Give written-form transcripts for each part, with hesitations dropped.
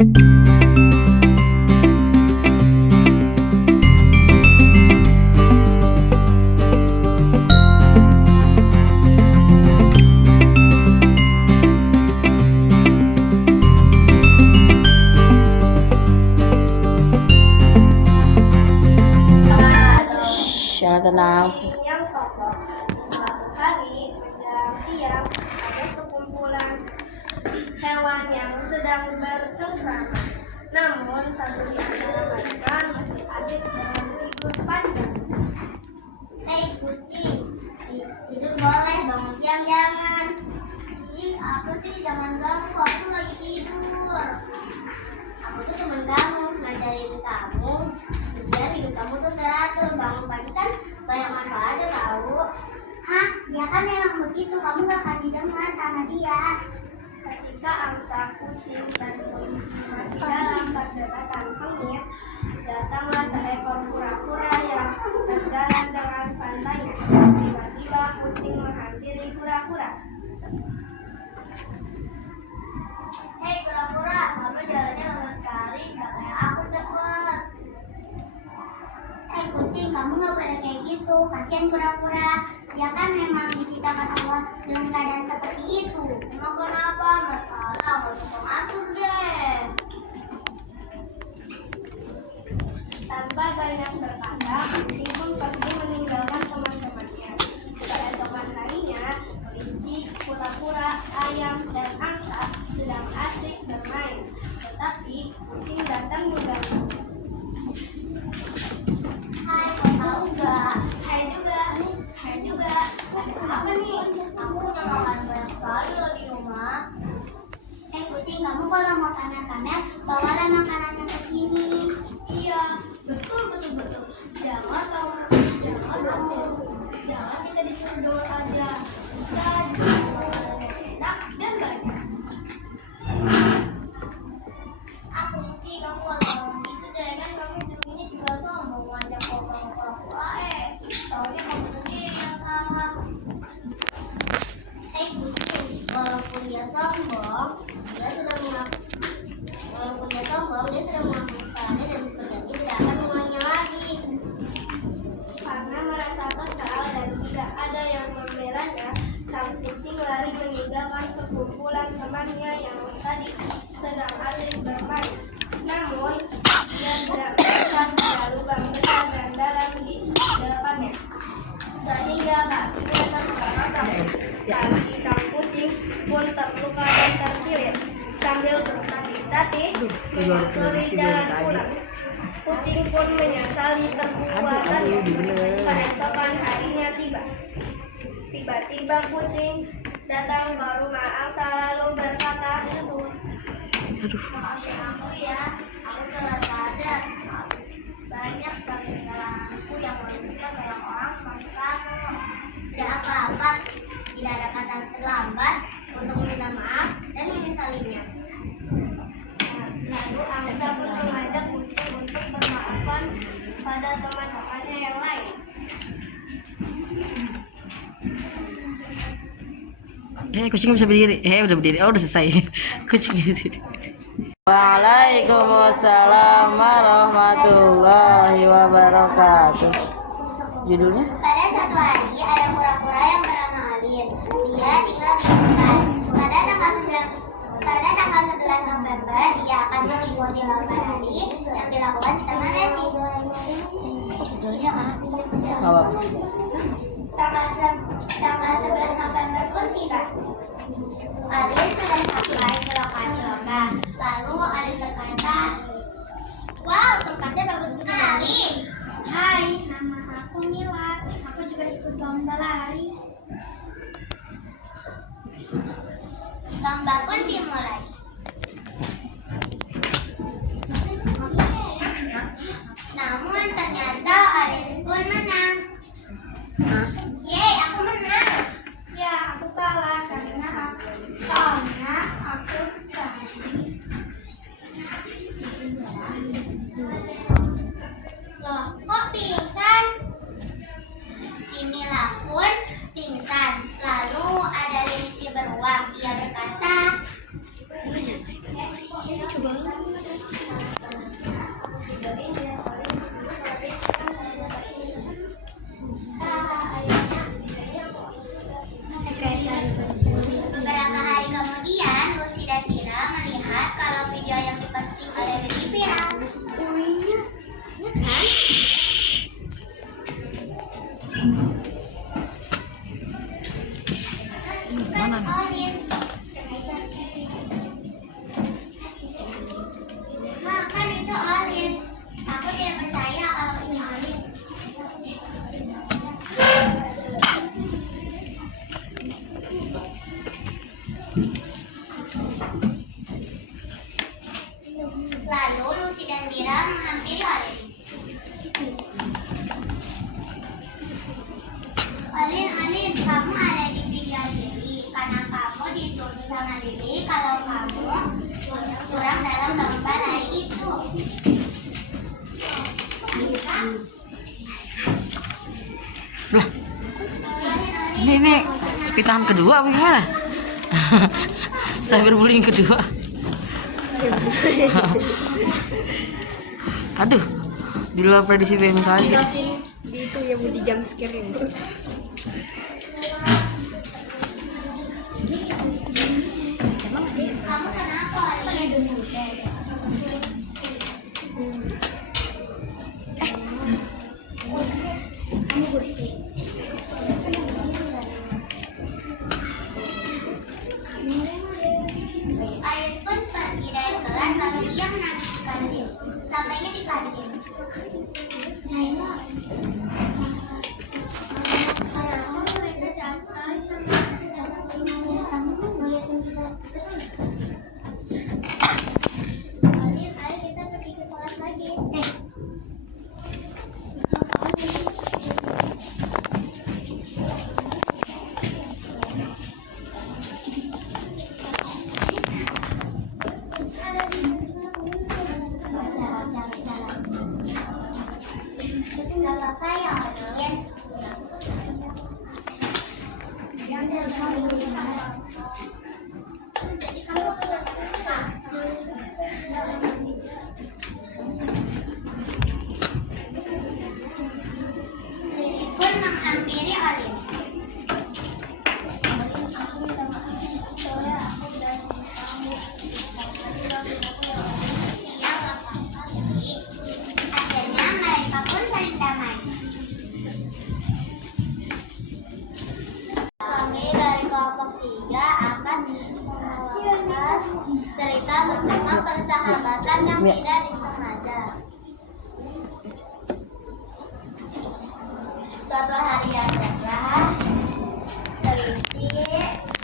Tenang. Yang sombong. Suatu hari menjelang siang ada sekumpulan hewan yang sedang bercengkrama. Namun satu di antara mereka masih asik dengan tidur panjang. Hei kucing, tidur boleh, bangun siang jangan. Ih, apa sih, jangan ganggu, aku lagi tidur. Aku tuh temen kamu, ngajarin kamu biar hidup kamu tuh teratur. Bangun pagi kan banyak manfaatnya tahu. Hah, dia kan memang begitu, kamu gak akan didengar sama dia. Ketika angsa, kucing, dan kelinci masih dalam perdebatan sengit, datanglah seekor kura-kura yang berjalan dengan santainya. Tiba-tiba kucing menghampiri kura-kura. Hei kura-kura, kamu jalannya lama sekali, gak kayak aku cepet. Hei kucing, kamu gak boleh kayak gitu, kasihan kura-kura. Dia kan memang diciptakan Allah dengan keadaan seperti itu. Emang kenapa? Masalah, gak usah ngatur deh. Tanpa banyak berkata, kucing pun pergi meninggalkan teman-temannya. Keesokan harinya, kelinci, kura-kura, ayam, dan angsa sedang asik bermain. Tetapi kucing datang mengganggu. Hai, kau tahu gak? Hai juga, hai juga. Ada apa nih? Aku udah makan banyak sekali loh di rumah. Kucing, kamu kalau mau pamer-pamer, bawalah makanannya ke sini. Iya, betul. Jangan kita disuruh doang aja. Kita disuruh makanan yang enak dan banyak. Kucing, kamu gak tahu gitu deh, kan kamu dulunya juga sombong ngajak kura-kura. Taunya kamu sendiri yang salah. Kucing, walaupun dia sombong, dia sudah mengaku kesalahannya dan berjanji tidak akan mengulangnya lagi. Karena merasa kesal dan tidak ada yang membelanya, sang kucing lari meninggalkan sekumpulan temannya yang tadi sedang asik bermain. Namun, dia tidak melihat ada lubang besar dan dalam di depannya, sehingga kakinya terperosok. Kaki sang kucing pun terluka dan terkilir. Sambil bertati-tati menyusuri jalan pulang, kucing pun menyesali perbuatannya. Keesokan harinya tiba-tiba kucing datang ke rumah angsa lalu berkata, Maafin aku ya, aku telah sadar banyak sekali kesalahanku yang merugikan banyak orang termasuk kamu. Tidak apa-apa, tidak ada kata terlambat untuk meminta maaf dan menyesalinya. Lalu angsa pun mengajak kucing untuk bermaafan pada teman-temannya yang lain. Kucingnya bisa berdiri. Udah berdiri. Oh, udah selesai. Kucingnya bisa berdiri. Waalaikumsalam warahmatullahi wabarakatuh. Judulnya? Pada suatu hari ada kura-kura yang bernama Alin. Dia tinggal di hutan. Pada tanggal 11 November dia akan mengikuti lomba lari yang dilakukan di Taman Resi. Judulnya apa? Tanggal 11 November pun tiba. Alin sudah sampai ke lokasi lomba. Lalu Alin berkata, "Wow, tempatnya bagus sekali. Hai, nama aku Mila. Aku juga ikut lomba lari. Lomba pun dimulai. Namun ternyata Alin pun menang. Yeay, aku menang. Ya, aku kalah karena soalnya aku tadi. Loh, kok pingsan? Si Mila pun pingsan. Lalu ada Lingsi beruang. Ia berkata, Coba. Beberapa hari kemudian, Lucy dan Tira melihat kalau video yang diposting oleh Ricky viral. Oh iya, ya kan? Mana? Olin. Mak, kan itu Olin. Aku tidak percaya kalau ini Olin. Lalu Lucy dan Tira menghampiri Olin. Olin, kamu ada di video Lili karena kamu dituduh sama Lili kalau kamu curang dalam lomba lari itu. Bisa? Lah, ini pitahan kedua apa gimana? Cyberbullying kedua. Aduh, di luar prediksi BMKG. Itu yang di jam scare itu. Kamu kenapa, Olin? Olin pun pergi dari kelas lalu ia menangis di kantin. Sampainya di kantin. Olin, ayo kita pergi ke kelas lagi. Gak apa-apa ya, Olin. Jadi kamu Siri pun menghampiri Olin. Aku minta maaf soalnya aku udah kamu. Iya, gak apa-apa, Lili. Akhirnya mereka pun saling damai. Kami dari kelompok 3 akan membawakan cerita bertema persahabatan yang tidak disengaja. Suatu hari yang cerah, kelinci,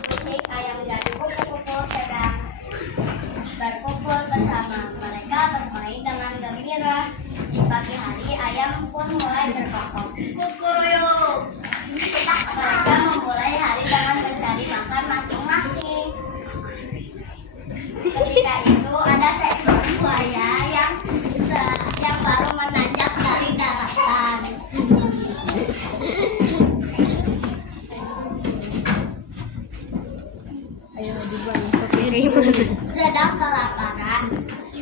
kucing, ayam dan kupu-kupu sedang berkumpul bersama. Mereka bermain dengan gembira. Di pagi hari, ayam pun mulai berkokok. Kukuruyuk. Mereka memulai hari dengan mencari makan masing-masing. Ketika itu ada seekor buaya yang baru menanjak dari daratan. Sedang kelaparan,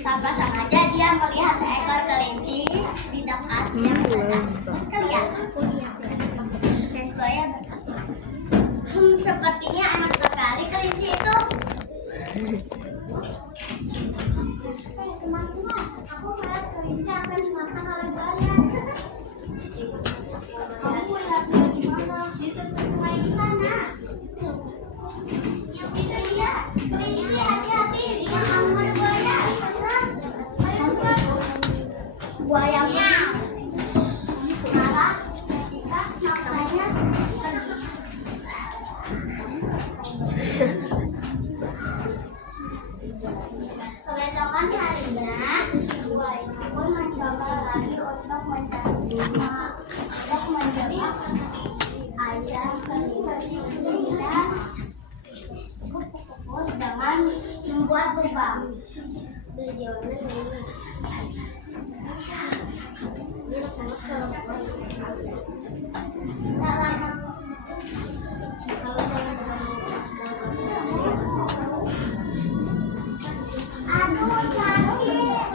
tanpa sengaja dia melihat seekor kelinci di dekat yang sedang berkeliaran. Buaya berkata, sepertinya enak sekali kelinci itu. Teman-teman, aku melihat kelinci akan dimakan oleh buaya. Kamu melihatnya di mana? Di tepi sungai di sana. Yang itu dia, kelinci, hati-hati, dia aman buaya. Ayo lihat, buayanya marah ketika maksanya. Kebesokan harinya, buaya pun mencoba lagi untuk mencari ayam, kelinci, dan kupu-kupu dengan membuat lubang. Aduh, sakit.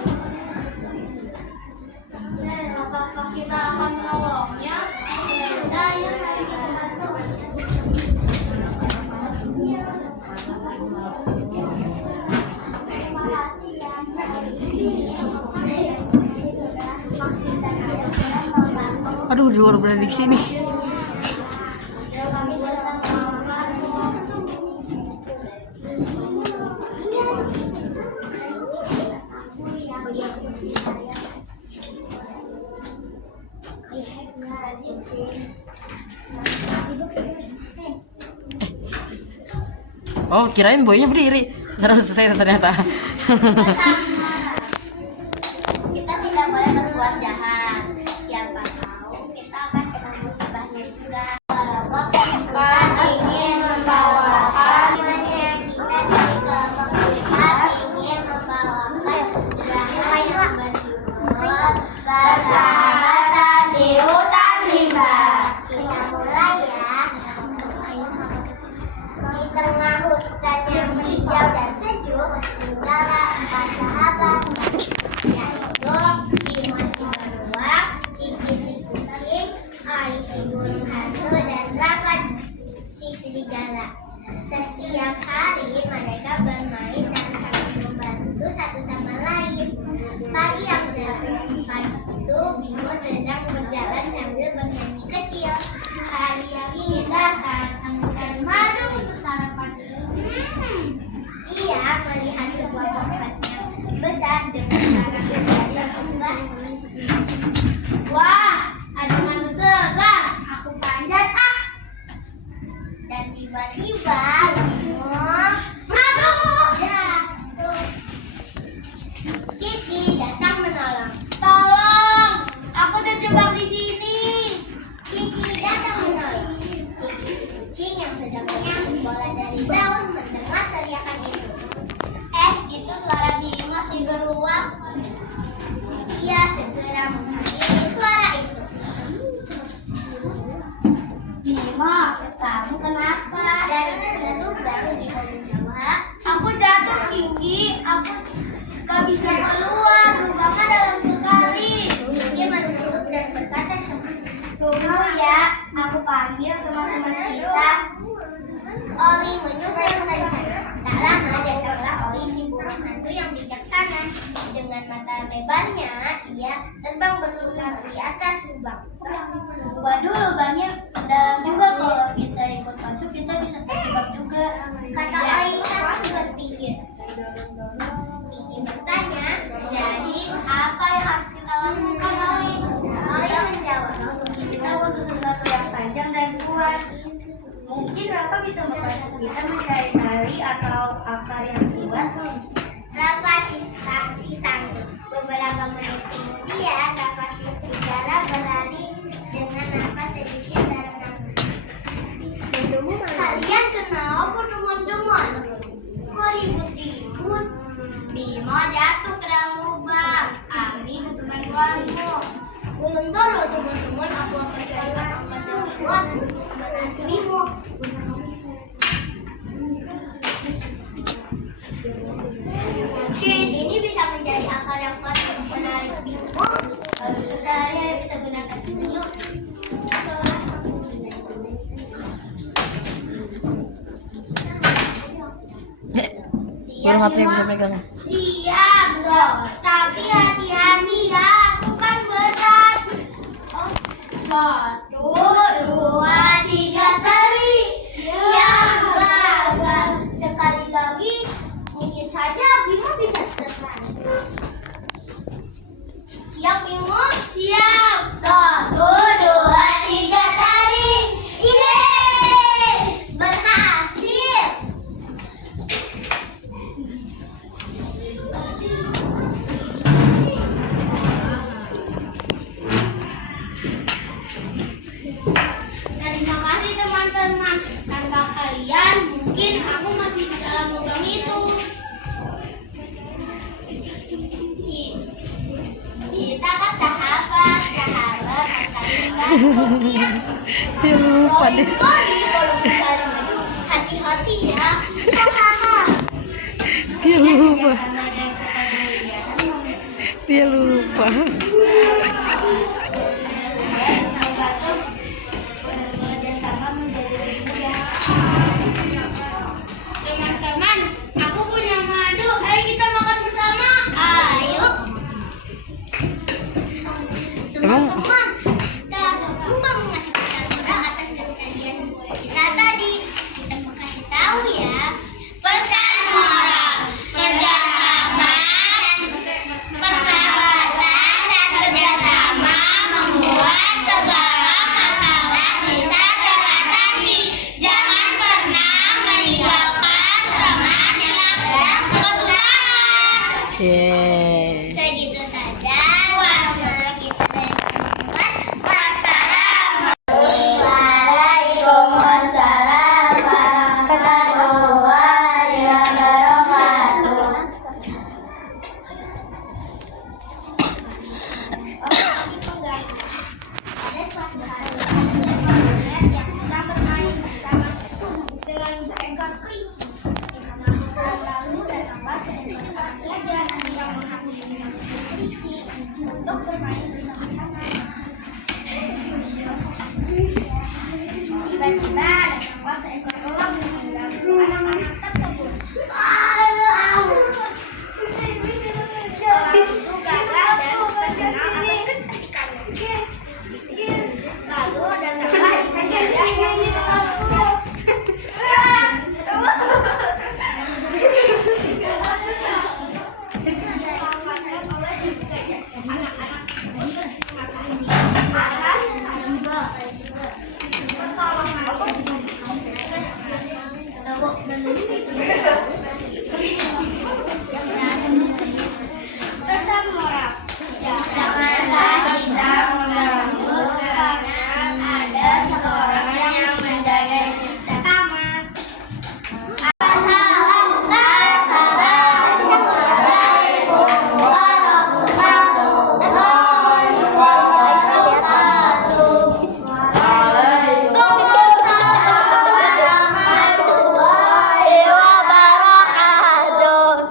Aduh, di luar prediksi nih. Oh, kirain boynya berdiri. Terus selesai ternyata. Kita tidak boleh berbuat jahat. Siapa tahu kita akan kena musibahnya juga. Kalau Bapak ingin membawakan yang kita dari kelompok kita ingin membawakan drama yang berjudul Persahabatan di Hutan Rimba. Kita mulai ya. Di tengah hutan yang hijau dan sejuk tinggallah 4 sahabat, yaitu Bimo si beruang, Kiki si kucing, Ali si burung hantu, dan Rafa si serigala. Setiap hari mereka bermain dan saling membantu satu sama lain. Pagi yang cerah itu Bimo sedang berjalan sambil bernyanyi kecil. Hari yang indah, saat madu untuk sarapan. Ia melihat sebuah tempat yang besar dengan sarang yang besar. Wah, ada madu segar. Aku panjat ah. Dan tiba-tiba Bimo madu jatuh. Kiki datang menolong. Tolong, aku terjebak di sini. Kiki datang menolong. Kiki si kucing yang sedang menyambut bola dari daun mendengar teriakan itu. Itu suara Bimo si beruang. Ia segera menghampiri suara itu. Bimo, kamu kenapa? Dari lubang Bimo menjawab, aku jatuh tinggi, aku gak bisa keluar, lubangnya dalam sekali. Kiki menunduk dan berkata, tunggu ya, aku panggil teman-teman kita. Oli menyusul kencang. Tak lama datanglah Oli si burung hantu yang bijaksana. Dengan mata lebarnya, ia terbang berputar di atas lubang. Waduh, lubangnya dalam juga. Kalau kita ikut masuk, kita bisa terjebak juga. Kata Oli sambil berpikir. Kiki bertanya, jadi apa yang harus kita lakukan, Oli? Oli menjawab, Kita butuh sesuatu yang panjang dan kuat. Mungkin Rafa bisa membantu kita mencari tali atau akar yang kuat. Rafa si tangguh. Beberapa menit kemudian, Rafa si serigala berlari dengan nafas sedikit dalam. Kalian kenapa teman-teman? Kok ribut-ribut? Bimo jatuh ke dalam lubang. Kami butuh bantuanmu. Bentar loh teman-teman, aku akan carikan akar yang kuat untuk membantu Bimo. Mungkin ini bisa menjadi akar yang kuat untuk menarik Bimo. Lalu sekali kita gunakan ini yuk. Burung hantu yang bisa megang. Siap, Zo. Tapi hati-hati ya, aku kan berat. Oh, 1, 2, 3, tarik. Ya, gagal. Sekali lagi, mungkin saja Bimo bisa terbang. Siap, Bimo? Siap. 1, 2, 3, tarik. Yeay! Berhasil. Terima kasih teman-teman. Tanpa kalian mungkin aku masih di dalam lubang itu. Kita kan sahabat saling bantu. Ya lupa deh. Kalau misalnya maju, hati-hati ya. Hahaha. Dia lupa. Sama dan kepedulian. Dia lupa. Bekerjasama menjadi lebih mudah. Teman-teman, aku punya madu. Ayo kita makan bersama. Emang Kita lupa mengasih pesan moral atas kejadian kita tadi. Kita mau kasih tahu ya. Pesan moral: kerjasama, persahabatan, dan kerjasama membuat segala masalah bisa teratasi. Jangan pernah meninggalkan teman yang sedang kesusahan. yeah. Segitu saja. Waalaikumsalam warahmatullahi wabarakatuh. Ada suatu hari ada seekor monyet yang sedang bermain bersama dengan seekor kelinci. Di tengah hutan lalu datanglah seekor anak gajah yang menghampiri kelinci untuk bermain bersama-sama. Tiba-tiba datanglah seekor elang yang mengganggu anak-anak tersebut. Elang itu gagah dan terkenal atas kecantikannya. Lalu datanglah ikan gajah yang diselamatkan oleh ibu gajah. Anak-anak tersebut berterima kasih atas pesan moral. Janganlah kita mengganggu karena ada seorang yang menjaga kita. Tamat.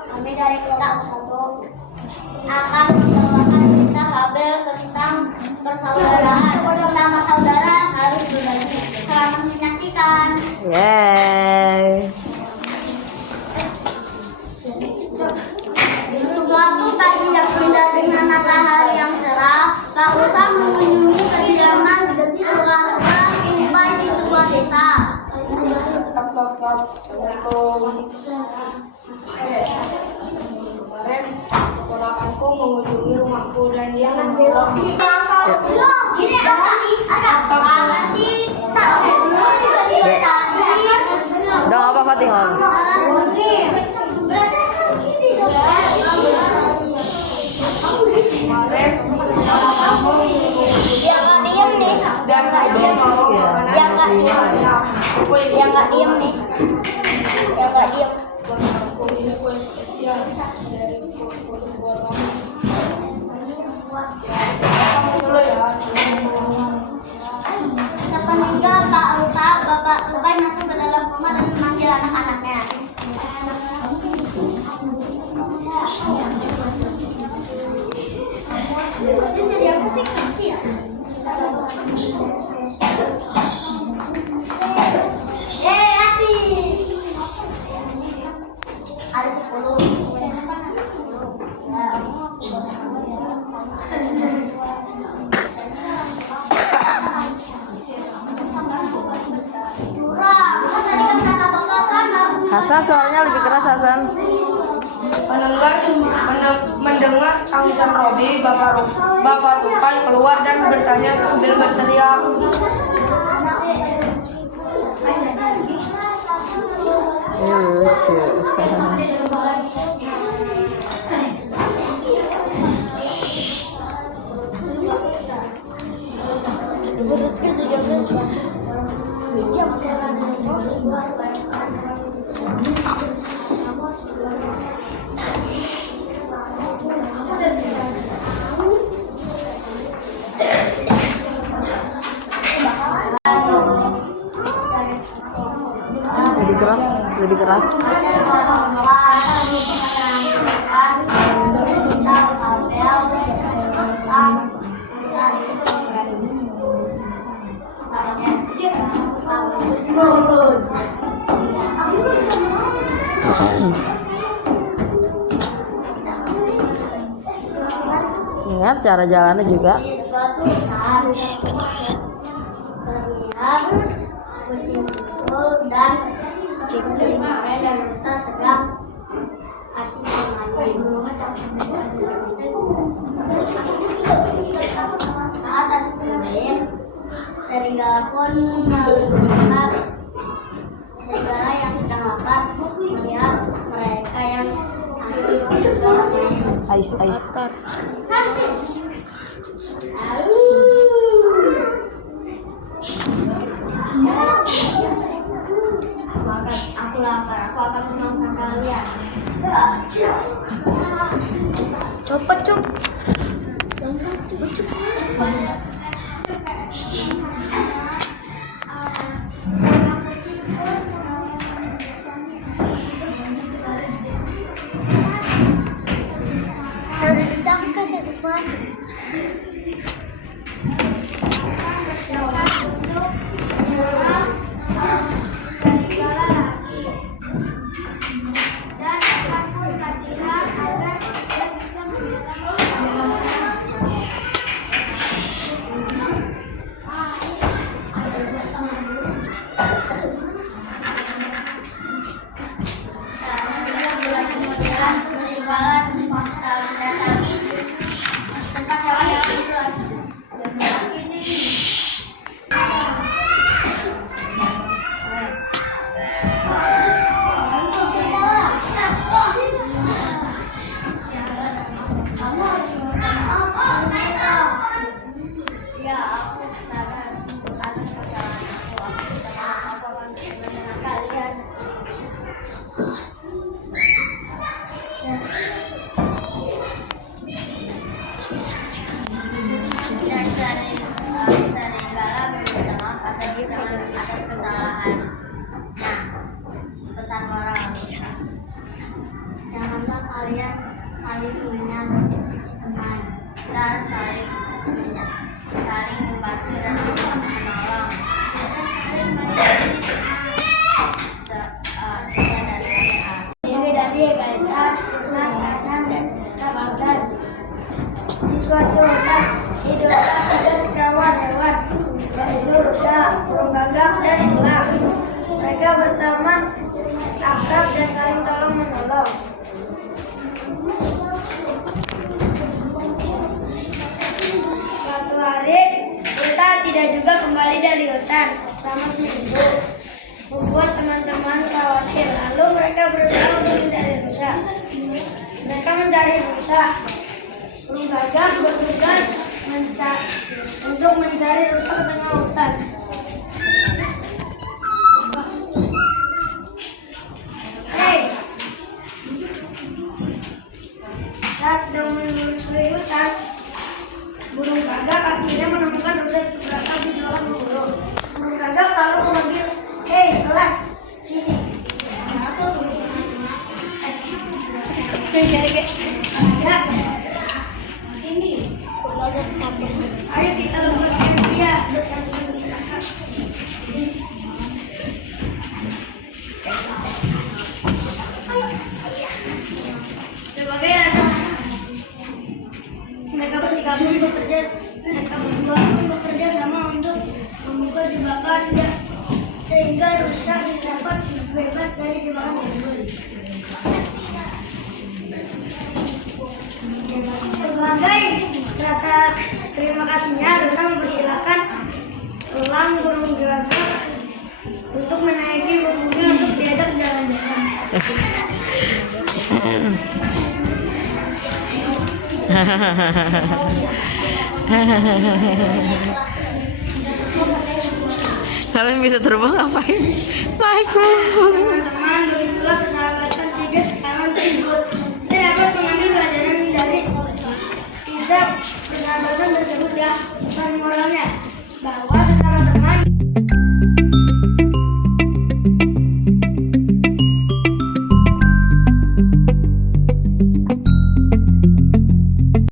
Kami dari kelompok 1 akan membawakan cerita fabel tentang persaudaraan. Pertama, saudara harus berbagi. Selamat menyaksikan. Yeay. Suatu pagi yang indah dengan matahari yang cerah, Pak Usa mengunjungi kediaman keluarga Kimpai di sebuah desa. Kemarin keponakanku mengunjungi rumahku dan dia membawa Udah nggak apa-apa tinggal. Yang nggak diem nih. Yang nggak diem. Sepeninggal Pak Uta, Bapak Ubai masuk ke dalam rumah dan memanggil anak-anaknya. Ada 10. Hasan, suaranya lebih keras Hasan. mendengar tangisan Robi, Bapak Tupai keluar dan bertanya sambil berteriak. Lucu. Lebih keras. Ingat cara jalannya juga. Suatu Terlihat kucing kecil dan kucing kare dan rusa sedang asik bermain. Saat asik bermain, serigala pun melihat serigala yang sedang lapar melihat mereka yang asik bermain. Ais. Aku lapar, aku akan memangsa kalian. Cepet, Cup. Harus ditangkap ke depan. Serigala lagi dan akan pun latihan agar dia bisa mendatangi tempat hewan yang tidur. Ya, aku sadar atas kesalahan aku. Aku akan mendengar kalian. Dan serigala meminta maaf atas kesalahan. Nah, pesan moral. Janganlah kalian saling menyakiti teman. Kita harus saling membantu dan menolong. Sekian dari saya. Ini dari Kaisar, Mas Anam, dan Baghdad. Di suatu hutan hiduplah ada sekawan hewan, yaitu rusa, burung gagak, dan elang. Mereka berteman akrab dan saling tolong menolong. Suatu hari, rusa tidak juga kembali dari hutan selama seminggu, membuat teman-teman khawatir. Lalu mereka berusaha untuk mencari rusa. Mereka mencari rusa. Burung gagak bertugas untuk mencari rusa ke tengah hutan. Hei! Saat sedang menelusuri hutan, burung gagak akhirnya menemukan rusa terperangkap di dalam burung. Burung gagak lalu memanggil, "Hei, elang, sini." Aku tunggu di sini. Ya. Ini. Ayo kita lepaskan dia yang sedang ditangkap. Sebagai alasan mereka bersikap bekerja, mereka berdua bekerja sama untuk membuka jebakan sehingga rusa dapat bebas dari jebakan tersebut. Sebagai rasa terima kasihnya, rusa mempersilahkan elang burung gagak untuk menaiki punggungnya untuk diajak jalan-jalan. Kalian bisa terbang ngapain? Naik punggung. Teman-teman, begitulah persahabatan tiga sekawan tersebut. Saya dapat mengambil pelajaran dari kisah persahabatan tersebut ya. Pesan moralnya bahwa